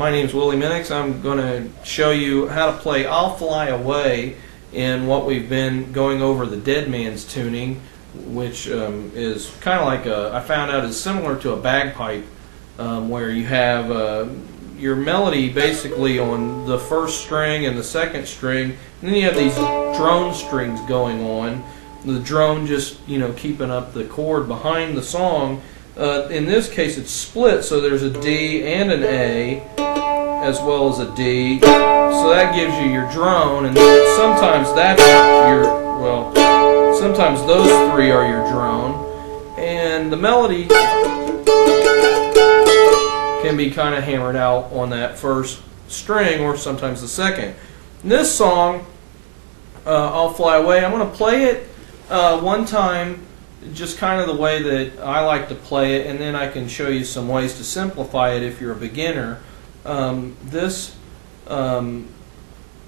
My name's Willy. I'm going to show you how to play I'll Fly Away in what we've been going over the Dead Man's tuning, which is kind of like I found out is similar to a bagpipe, where you have your melody basically on the first string and the second string, and then you have these drone strings going on. The drone just, keeping up the chord behind the song. In this case it's split, so there's a D and an A as well as a D, so that gives you your drone, and sometimes that's sometimes those three are your drone, and the melody can be kind of hammered out on that first string or sometimes the second. In this song, I'll Fly Away, I'm going to play it one time just kind of the way that I like to play it, and then I can show you some ways to simplify it if you're a beginner. This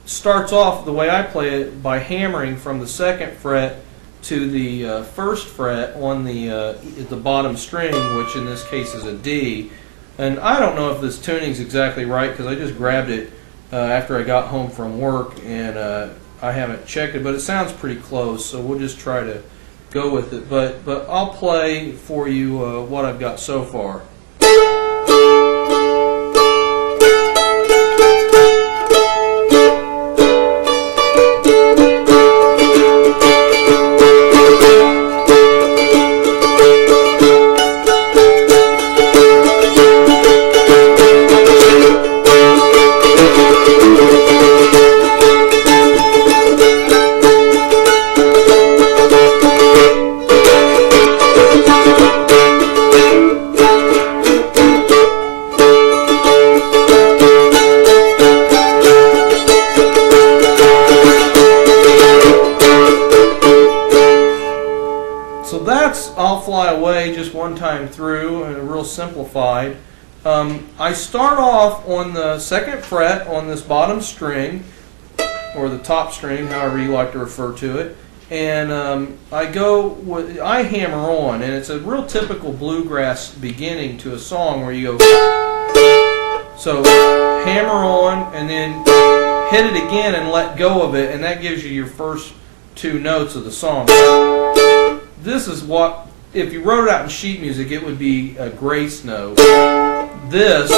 starts off the way I play it by hammering from the second fret to the first fret on the bottom string, which in this case is a D. And I don't know if this tuning's exactly right because I just grabbed it after I got home from work, and I haven't checked it, but it sounds pretty close, so we'll just try to go with it. But I'll play for you what I've got so far. So that's I'll Fly Away just one time through, and real simplified. I start off on the second fret on this bottom string, or the top string, however you like to refer to it, and I hammer on, and it's a real typical bluegrass beginning to a song where you go, so hammer on and then hit it again and let go of it, and that gives you your first two notes of the song. This is what, if you wrote it out in sheet music, it would be a grace note. This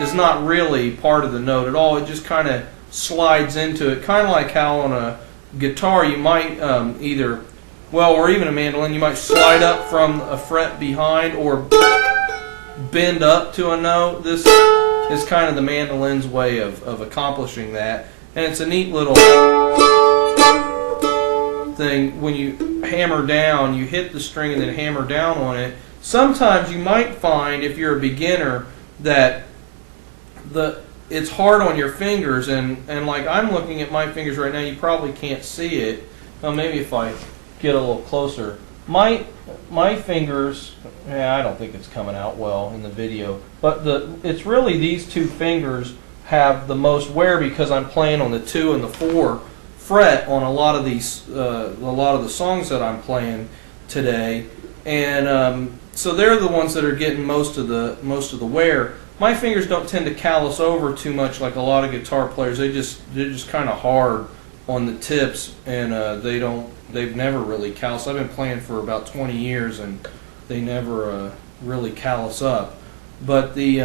is not really part of the note at all. It just kind of slides into it, kind of like how on a guitar you might or even a mandolin, you might slide up from a fret behind or bend up to a note. This is kind of the mandolin's way of accomplishing that, and it's a neat little thing. When you hammer down, you hit the string and then hammer down on it. Sometimes you might find, if you're a beginner, that it's hard on your fingers, and like I'm looking at my fingers right now, you probably can't see it. Well, maybe if I get a little closer. My fingers, I don't think it's coming out well in the video, but it's really these two fingers have the most wear because I'm playing on the 2 and the 4 fret on a lot of the songs that I'm playing today, and so they're the ones that are getting most of the wear. My fingers don't tend to callus over too much like a lot of guitar players. They're just kind of hard on the tips, and they've never really calloused. I've been playing for about 20 years, and they never really callus up, but they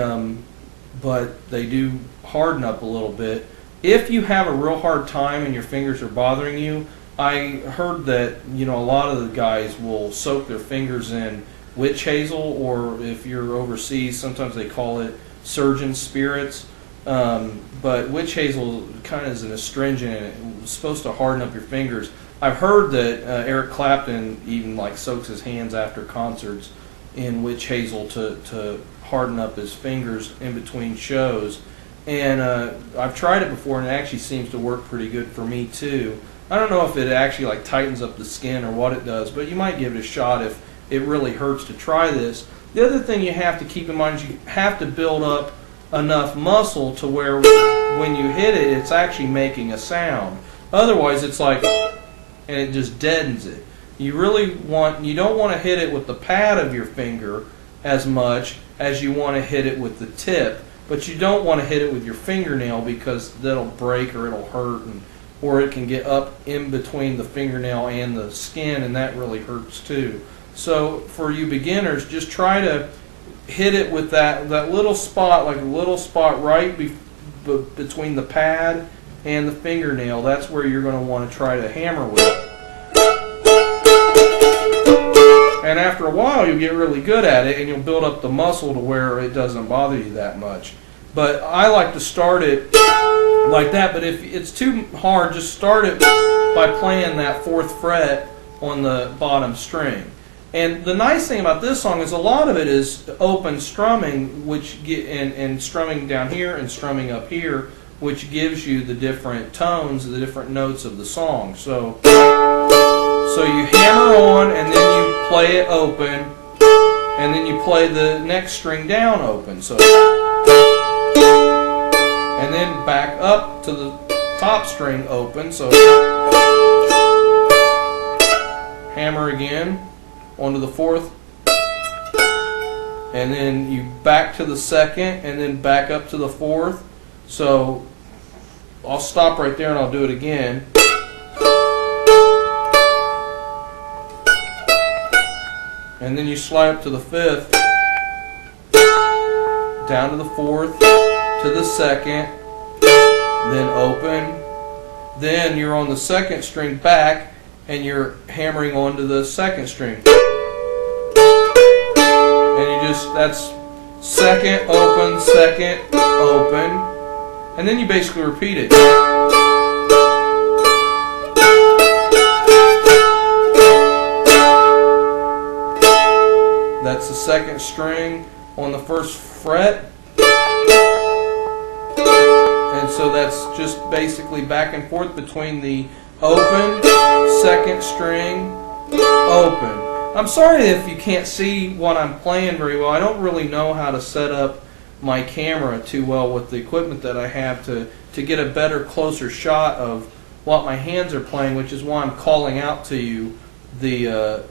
do harden up a little bit. If you have a real hard time and your fingers are bothering you, I heard that a lot of the guys will soak their fingers in witch hazel, or if you're overseas, sometimes they call it surgeon spirits. But witch hazel kind of is an astringent, and it's supposed to harden up your fingers. I've heard that Eric Clapton even soaks his hands after concerts in witch hazel to harden up his fingers in between shows. And I've tried it before, and it actually seems to work pretty good for me too. I don't know if it actually tightens up the skin or what it does, but you might give it a shot if it really hurts to try this. The other thing you have to keep in mind is you have to build up enough muscle to where when you hit it, it's actually making a sound. Otherwise, it's and it just deadens it. You don't want to hit it with the pad of your finger as much as you want to hit it with the tip. but you don't want to hit it with your fingernail because that'll break or it'll hurt, or it can get up in between the fingernail and the skin, and that really hurts too. So for you beginners, just try to hit it with that little spot, like a little spot right between the pad and the fingernail. That's where you're going to want to try to hammer with it. And after a while, you'll get really good at it, and you'll build up the muscle to where it doesn't bother you that much. But I like to start it like that, but if it's too hard, just start it by playing that 4th fret on the bottom string. And the nice thing about this song is a lot of it is open strumming, and strumming down here and strumming up here, which gives you the different tones, the different notes of the song. So you hammer on, and then you play it open, and then you play the next string down open. So, and then back up to the top string open. So hammer again onto the 4th, and then you back to the 2nd, and then back up to the 4th. So I'll stop right there and I'll do it again. And then you slide up to the 5th, down to the 4th, to the 2nd, then open. Then you're on the 2nd string back, and you're hammering onto the 2nd string. And that's 2nd, open, 2nd, open. And then you basically repeat it. That's the 2nd string on the 1st fret. And so that's just basically back and forth between the open, 2nd string, open. I'm sorry if you can't see what I'm playing very well. I don't really know how to set up my camera too well with the equipment that I have to get a better, closer shot of what my hands are playing, which is why I'm calling out to you the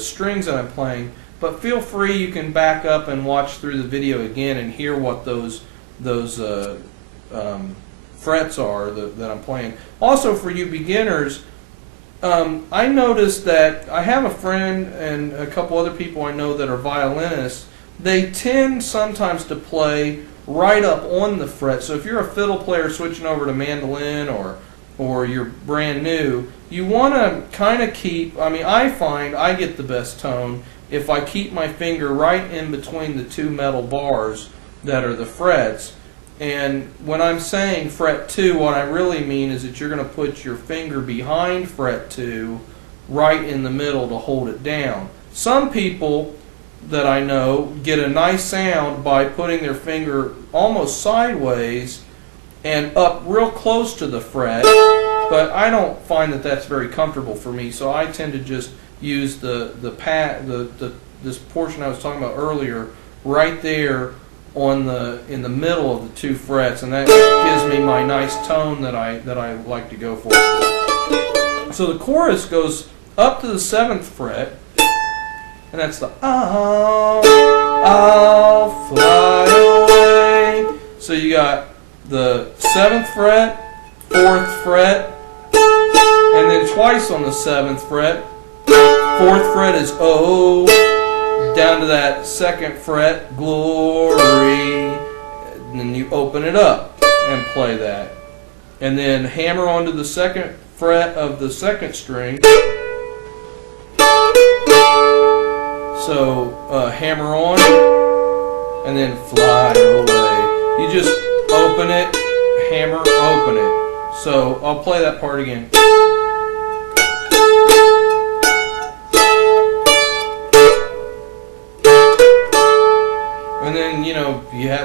strings that I'm playing. But feel free, you can back up and watch through the video again and hear what those frets are that I'm playing. Also, for you beginners, I noticed that I have a friend and a couple other people I know that are violinists. They tend sometimes to play right up on the fret. So if you're a fiddle player switching over to mandolin, or you're brand new, you want to kind of keep, I find I get the best tone if I keep my finger right in between the 2 metal bars that are the frets. And when I'm saying fret 2, what I really mean is that you're going to put your finger behind fret 2 right in the middle to hold it down. Some people that I know get a nice sound by putting their finger almost sideways and up real close to the fret, but I don't find that that's very comfortable for me, so I tend to just use this portion I was talking about earlier right there in the middle of the 2 frets, and that gives me my nice tone that I like to go for. So the chorus goes up to the 7th fret, and that's the I'll fly away. So you got the 7th fret, 4th fret, and then twice on the 7th fret. 4th fret is O, down to that 2nd fret, glory, and then you open it up and play that. And then hammer onto the 2nd fret of the 2nd string. So hammer on, and then fly away. You just open it, hammer, open it. So I'll play that part again. And then, you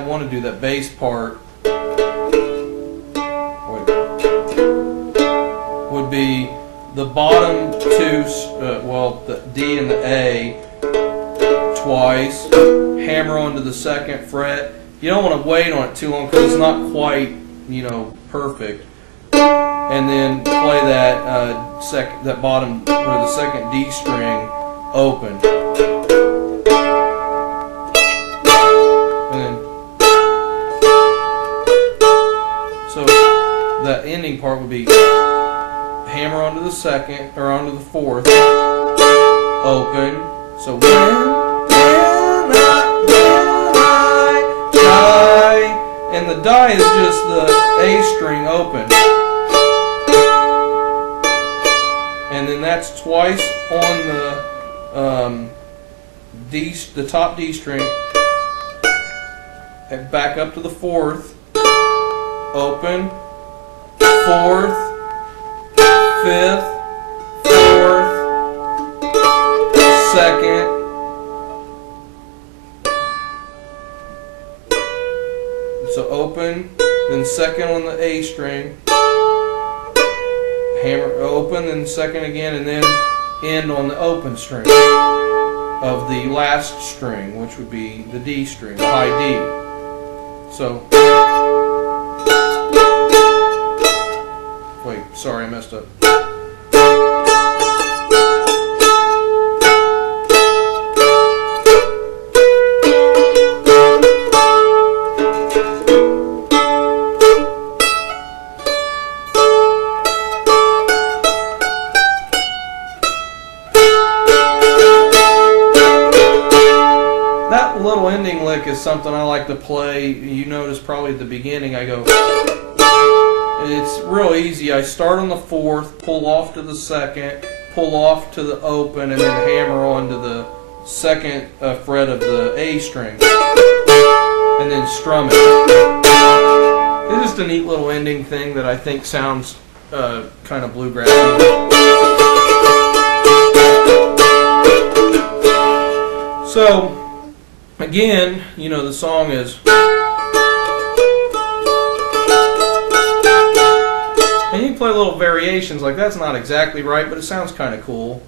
want to do that bass part, would be the bottom 2, the D and the A twice, hammer onto the 2nd fret. You don't want to wait on it too long because it's not quite, perfect. And then play that bottom, or the 2nd D string open. And then would be hammer onto the second, or onto the fourth, open. So when I, and the die is just the A string open. And then that's twice on the top D string, and back up to the fourth, open, fourth, fifth, fourth, second, so open, then second on the A string, hammer open, then second again, and then end on the open string of the last string, which would be the D string, the high D. So, wait, sorry, I messed up. That little ending lick is something I like to play. You notice probably at the beginning I go, it's real easy. I start on the fourth, pull off to the second, pull off to the open, and then hammer on to the second fret of the A string, and then strum it. It's just a neat little ending thing that I think sounds kind of bluegrassy. So, again, you know, the song is, and you can play little variations, like that's not exactly right, but it sounds kind of cool.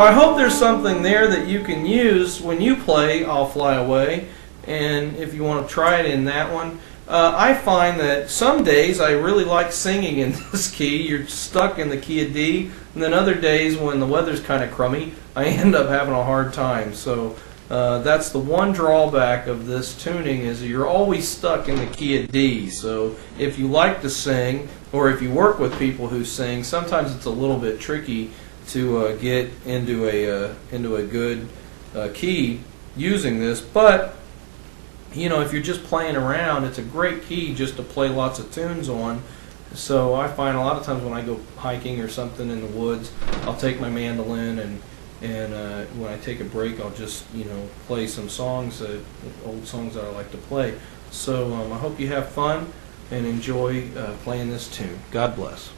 I hope there's something there that you can use when you play I'll Fly Away, and if you want to try it in that one. I find that some days I really like singing in this key. You're stuck in the key of D, and then other days when the weather's kind of crummy, I end up having a hard time. So that's the one drawback of this tuning, is you're always stuck in the key of D. So if you like to sing, or if you work with people who sing, sometimes it's a little bit tricky to get into a good key using this. But you know, if you're just playing around, it's a great key just to play lots of tunes on. So I find a lot of times when I go hiking or something in the woods, I'll take my mandolin, and when I take a break, I'll just, you know, play some songs, old songs that I like to play. So I hope you have fun and enjoy playing this tune. God bless.